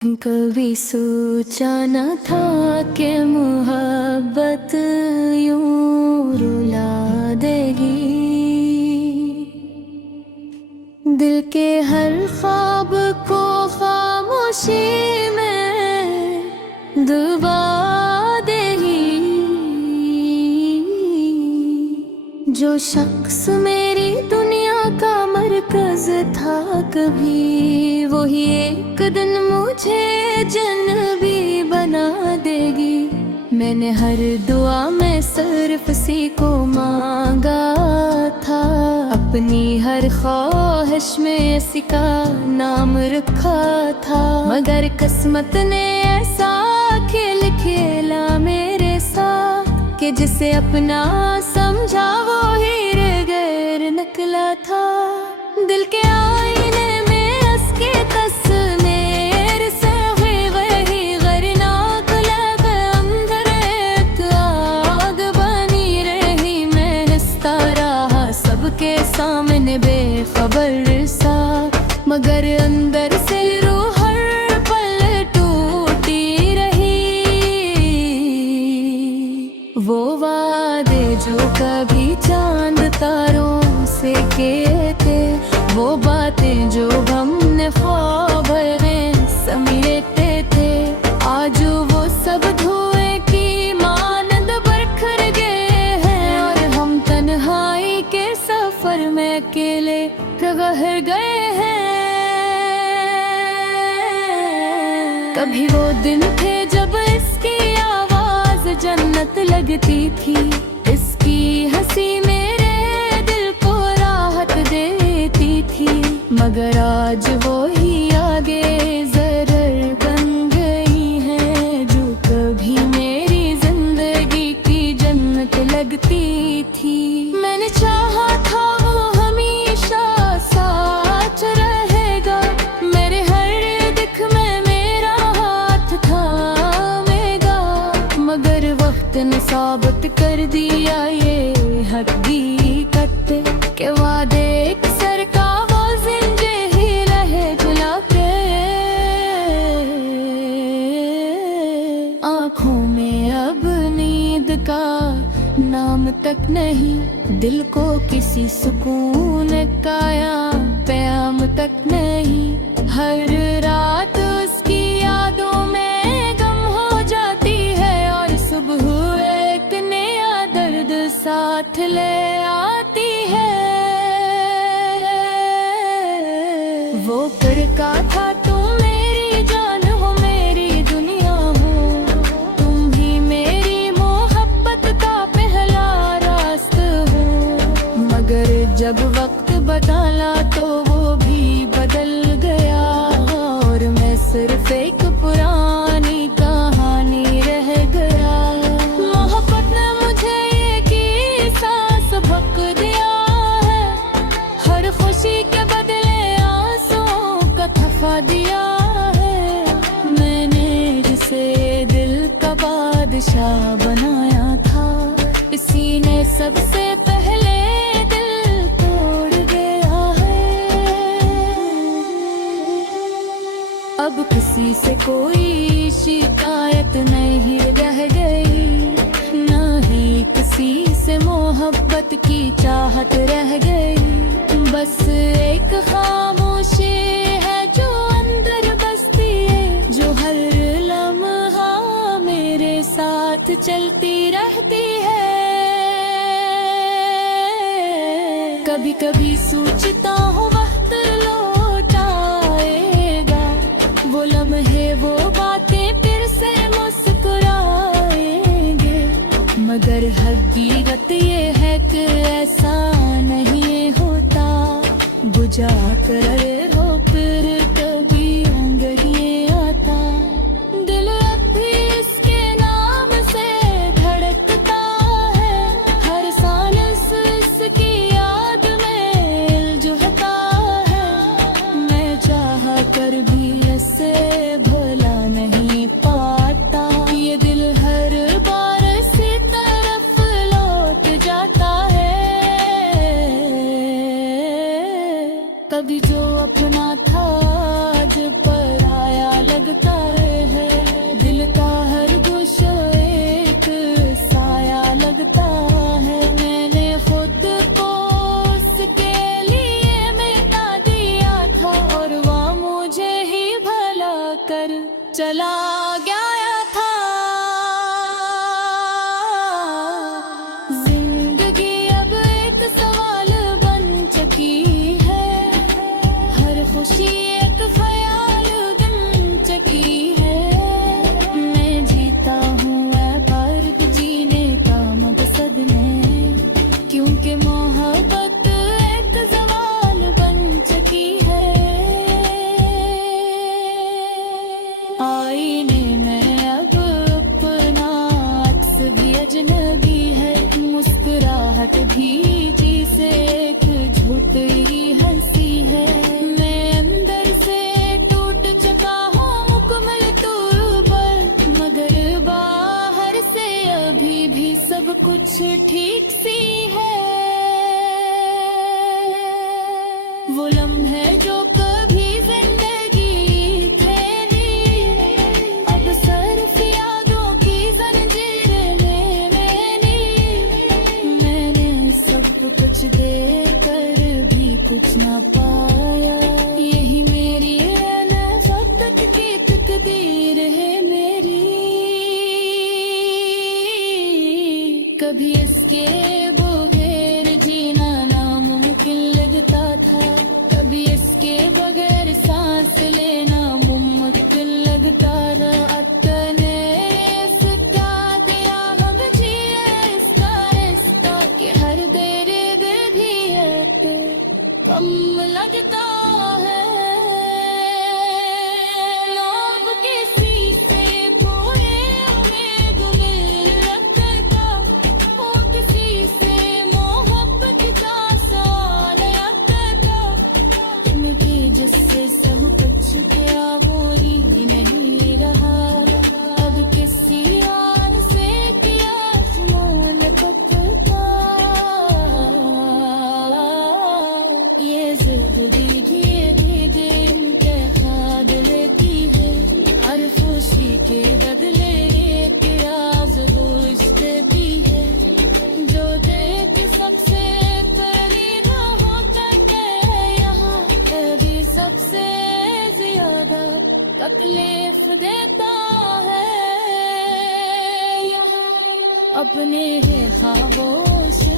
कभी सोचा न था कि मोहब्बत यूं रुला देगी। दिल के हर ख्वाब को खामोशी में डुबा देगी। जो शख्स मेरी दुनिया का मरकज था कभी, वही एक दिन मुझे जन्नती बना देगी। मैंने हर दुआ में सिर्फ इसी को मांगा था, अपनी हर ख्वाहिश में इसी का नाम रखा था। मगर किस्मत ने ऐसा खेल खेला मेरे साथ कि जिसे अपना समझा वो हीरे गैर निकला था। दिल के आईने में उसके तस्वीर से हुई वही गरनाक लग अंदर एक आग बनी रही। मैं हंसता रहा सबके सामने बेखबर सा, मगर अंदर से रूह हर पल टूटी रही। वो वादे जो कभी चांद तारों से किए थे, वो बातें जो हमने ख्वाब में समेटे थे, आज वो सब धुएं की मानंद बरखर गए हैं। और हम तन्हाई के सफर में अकेले रह गए हैं। कभी वो दिन थे जब इसकी आवाज जन्नत लगती थी, इसकी हंसी मेरे दिल को राहत देती थी। मगर आज वो ही आगे जरर बन गई है, जो कभी मेरी जिंदगी की जन्नत लगती थी। मैंने चाहा था वो हमेशा साथ रहेगा, मेरे हर दिख में मेरा हाथ थामेगा। मगर वक्त ने साबित कर दिया ये हकीकत के वादे एक सर का वो जिंदे ही रहे जला के। आँखों में अब नींद का नाम तक नहीं, दिल को किसी सुकून का या प्याम तक नहीं। हर रात उसकी यादों में गम हो जाती है, और सुबह एक नया दर्द साथ ले आती है। वो करका था तुम मेरी जान हो, मेरी दुनिया हो, तुम ही मेरी मोहब्बत का पहला रास्ता हो। मगर जब वक्त बदला तो वो भी बदल गया, और मैं सिर्फ एक पुरानी कहानी रह गया। मोहब्बत ने मुझे एक ही सांस भक दिया है, हर खुशी के बदले आंसुओं का तोहफा दिया है। मैंने जिसे दिल का बादशाह बनाया था, इसी ने सबसे पहले दिल तोड़ गया है। अब किसी से कोई शिकायत नहीं रह गई, न ही किसी से मोहब्बत की चाहत रह गई। बस एक खामोशी है जो अंदर बसती है, जो हर लम्हा मेरे साथ चलती रहती है। कभी कभी सोचता हूँ वक्त लौट आएगा, वो लम्हे वो बातें फिर से मुस्कुराएंगे। मगर हकीकत ये है कि ऐसा नहीं होता, बुझा कर हो फिर कभी नहीं आता। दिल अब भी इसके नाम से धड़कता है, हर सांस इसकी याद में इल्झता है। मैं चाह कर भी ऐसे भुला नहीं पाता, ये दिल हर बार इसी तरफ लौट जाता है। कभी जो अपना कर चला गया था। जिंदगी अब एक सवाल बन चुकी है, हर खुशी एक ख्याल बन चुकी है। मैं जीता हूँ मर्ग जीने का मकसद में, क्योंकि मोहब्बत एक सवाल बन चुकी है। आईने में अब अपना अक्स भी अजनबी है, मुस्कुराहट भी जी से एक झूठ ही हंसी है। मैं अंदर से टूट चुका हूँ मुकम्मल तौर पर, मगर बाहर से अभी भी सब कुछ ठीक सी है। वो लम्हे जो कभी जिंदगी थे नी, अब सिर्फ यादों की जंजीर में मैंने सब कुछ देकर भी कुछ ना पाया। यही मेरी नफ़रत की तकदीर है मेरी। कभी इसके बगैर जीना नामुमकिन लगता था, कभी इसके बगैर सांस लेना मुमकिन लगता था। अपने इसका दिया हम जिए इसका रिश्ता, कि हर देर भी एक कम लगता है। लोग किसी से कोई उम्मीद मिल रखता, वो किसी से मोहब्बत का आसान लगता। तुमकी जिससे सब कुछ गया वो ही नहीं रहा, अब किसी और से किया आसमान पकता। ये जिंदगी भी दिन के खाद लेती है, हर खुशी के बदले एक आज़मूश देती है। जो देख सबसे करीब होता है यहाँ, कभी सबसे ज्यादा तकलीफ देता है यहाँ। अपने ही ख्वाबों से